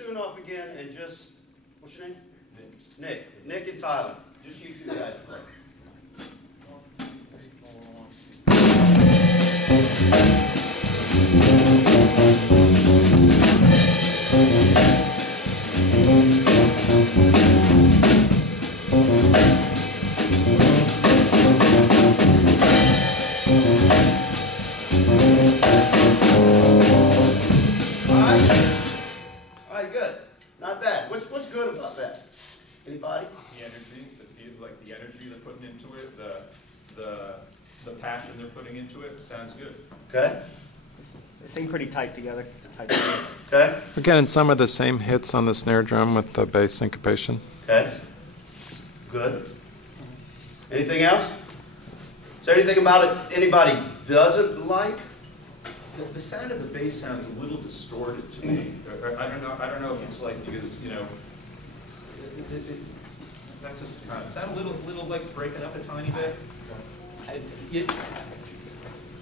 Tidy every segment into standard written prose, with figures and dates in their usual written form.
tune off again and just, what's your name? Nick. Nick and Tyler. Just you two guys play. What's good about that? Anybody? The energy, the energy they're putting into it, the passion they're putting into it sounds good. Okay. They sing pretty tight together. Okay. We're getting some of the same hits on the snare drum with the bass syncopation. Okay. Good. Anything else? Is there anything about it anybody doesn't like? The sound of the bass sounds a little distorted to me. I don't know if it's like because that's just kind of sound a little like it's breaking up a tiny bit.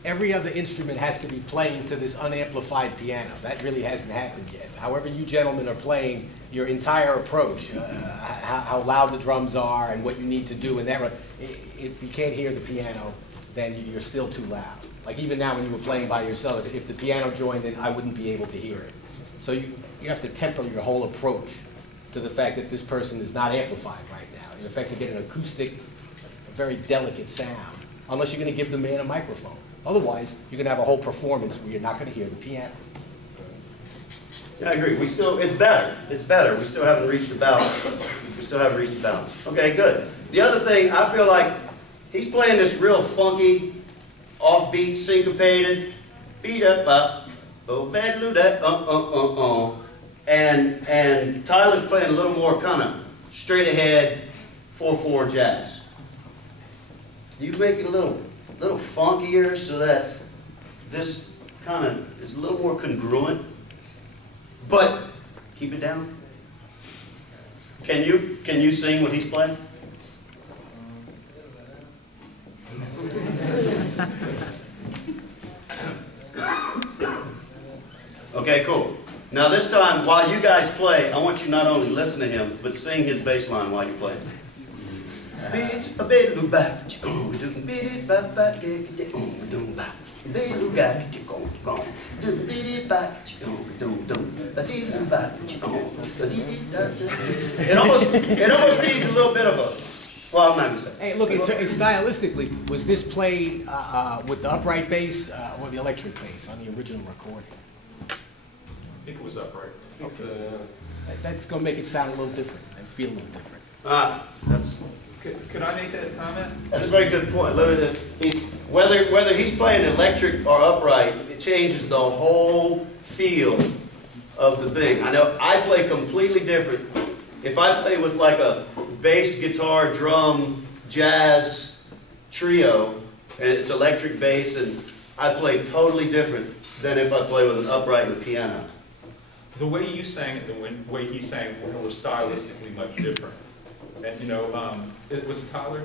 Every other instrument has to be playing to this unamplified piano. That really hasn't happened yet. However you gentlemen are playing, your entire approach, how loud the drums are and what you need to do in that, if you can't hear the piano, then you're still too loud. Like even now when you were playing by yourself, if the piano joined in, I wouldn't be able to hear it. So you have to temper your whole approach to the fact that this person is not amplified right now. In effect, to get an acoustic, a very delicate sound, unless you're going to give the man a microphone. Otherwise, you're going to have a whole performance where you're not going to hear the piano. Yeah, I agree. It's better. It's better. We still haven't reached the balance. We still haven't reached the balance. Okay, good. The other thing, I feel like he's playing this real funky, offbeat, syncopated, beat up, oh, bad loo that, and Tyler's playing a little more kind of straight ahead, 4/4 jazz. You make it a little funkier so that this kind of is a little more congruent, but keep it down. Can you sing what he's playing? Okay, cool. Now this time, while you guys play, I want you not only listen to him, but sing his bass line while you play. It almost needs a little bit of a, well, I'm not going to say. Hey, look, stylistically, was this played with the upright bass or the electric bass on the original recording? I think it was upright. Okay. That's going to make it sound a little different and feel a little different. Could I make that comment? That's a very good point. Whether he's playing electric or upright, it changes the whole feel of the thing. I know I play completely different. If I play with like a bass, guitar, drum, jazz trio, and it's electric bass, and I play totally different than if I play with an upright and a piano. The way you sang it, the way he sang it, were stylistically much different. And it was Tyler.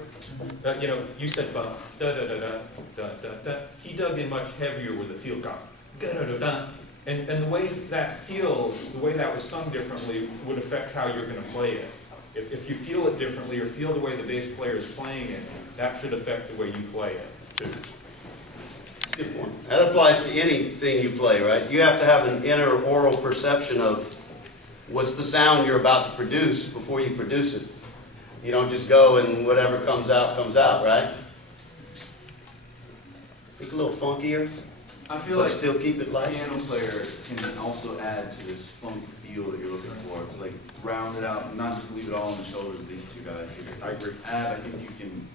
You said da da da da da da da. He dug in much heavier with the feel, da da da da. And the way that feels, the way that was sung differently, would affect how you're going to play it. If you feel it differently or feel the way the bass player is playing it, that should affect the way you play it too. Good point. That applies to anything you play, right? You have to have an inner oral perception of what's the sound you're about to produce before you produce it. You don't just go and whatever comes out, right? Think a little funkier. I feel like still keep it light. The piano player can also add to this funk feel that you're looking for. It's like round it out, and not just leave it all on the shoulders of these two guys here. I agree. I think you can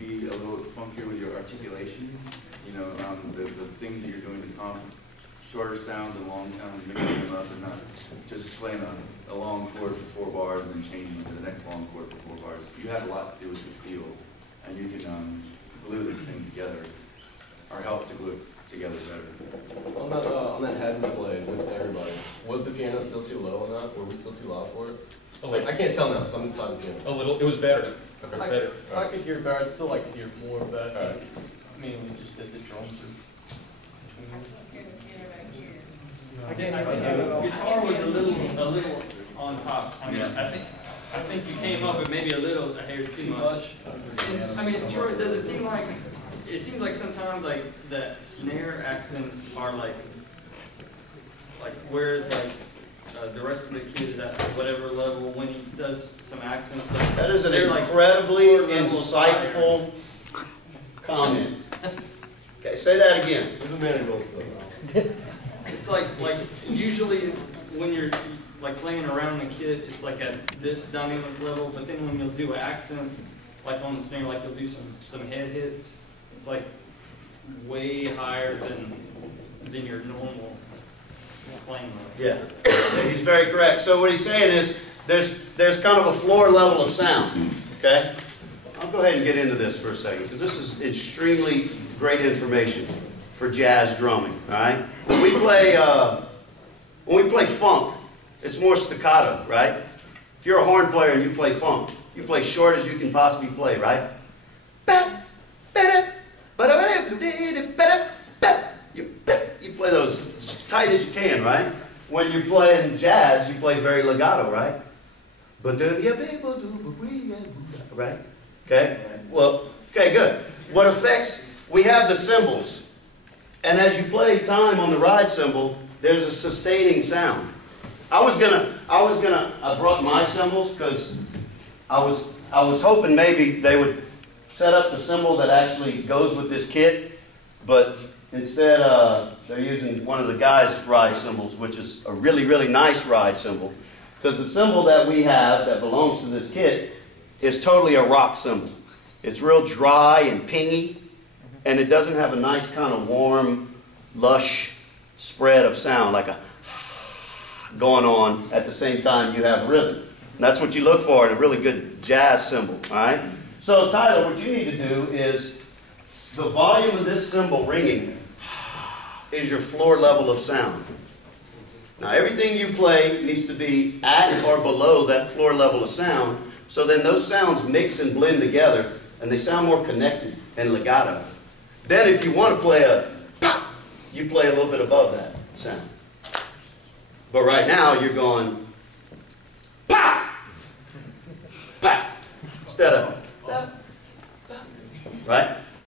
be a little funkier with your articulation. The things that you're doing to calm shorter sounds and long sounds, mixing them up, and not just playing a long chord for 4 bars and then changing to the next long chord for 4 bars. You have a lot to do with your feel, and you can glue this thing together, or help to glue it together better. On that head and play with everybody, was the piano still too low on that? Were we still too loud for it? I can't tell now, because I'm inside the piano. A little. It was better. Okay. Better. I could hear better. I'd still like to hear more, but I think it's mainly just that the drums are. Guitar was a little on top. I mean, I think you came up with maybe a little a hair too much. I mean, Troy, does it seem like, it seems like sometimes like the snare accents are like whereas like the rest of the kids at whatever level, when he does some accents, like, That is an they're like incredibly four levels higher. insightful comment. Okay, say that again. There's a man who goes though. It's like usually when you're like playing around the kit, it's like at this dynamic level, but then when you'll do an accent, like on the snare, like you'll do some head hits, it's like way higher than your normal playing level. Yeah, he's very correct. So what he's saying is there's kind of a floor level of sound, okay? I'll go ahead and get into this for a second, because this is extremely great information for jazz drumming, all right? When we play funk, it's more staccato, right? If you're a horn player and you play funk, you play short as you can possibly play, right? You play those as tight as you can, right? When you're playing jazz, you play very legato, right? Right? Okay? Well, okay, good. What affects, we have the cymbals. And as you play time on the ride cymbal, there's a sustaining sound. I brought my cymbals because I was hoping maybe they would set up the cymbal that actually goes with this kit, but instead they're using one of the guys' ride cymbals, which is a really, really nice ride cymbal. Because the cymbal that we have that belongs to this kit is totally a rock cymbal. It's real dry and pingy, and it doesn't have a nice kind of warm, lush spread of sound, like a going on at the same time you have rhythm. And that's what you look for in a really good jazz cymbal, all right? So Tyler, what you need to do is the volume of this cymbal ringing is your floor level of sound. Now everything you play needs to be at or below that floor level of sound, so then those sounds mix and blend together and they sound more connected and legato. Then if you want to play a pop, you play a little bit above that sound. But right now you're going pop, pop, instead of pop, pop, right?